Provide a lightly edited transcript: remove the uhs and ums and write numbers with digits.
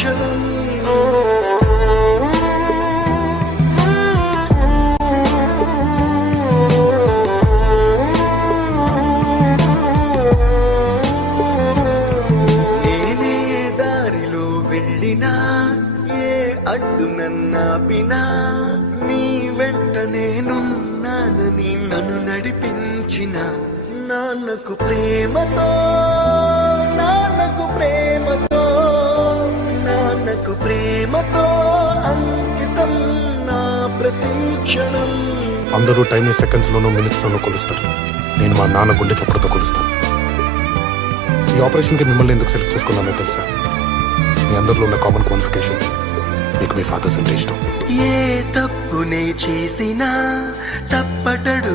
క్షణం నేనే దారిలో వెళ్ళినా ఏ అడ్డు నన్నాపినా నీ వెంట నేనున్నానని నన్ను నడిపించిన నాన్నకు ప్రేమతో నాన్నకు ప్రేమతో నాన్నకు ప్రేమతో అంకితం నా ప్రతి క్షణం. అందరూ టైంని సెకండ్స్లోనూ మినిట్స్లోనూ కొలుస్తారు. నేను మా నాన్న గుండె చప్పుడుతో కొలుస్తాను. ఈ ఆపరేషన్కి మిమ్మల్ని ఎందుకు సెలెక్ట్ చేసుకున్నానో తెలుసా? మీ అందరిలో ఉన్న కామన్ క్వాలిఫికేషన్ మీకు మీ ఫాదర్స్ అంటే ఇష్టం. ఏ తప్పునే చేసినా తప్పటడు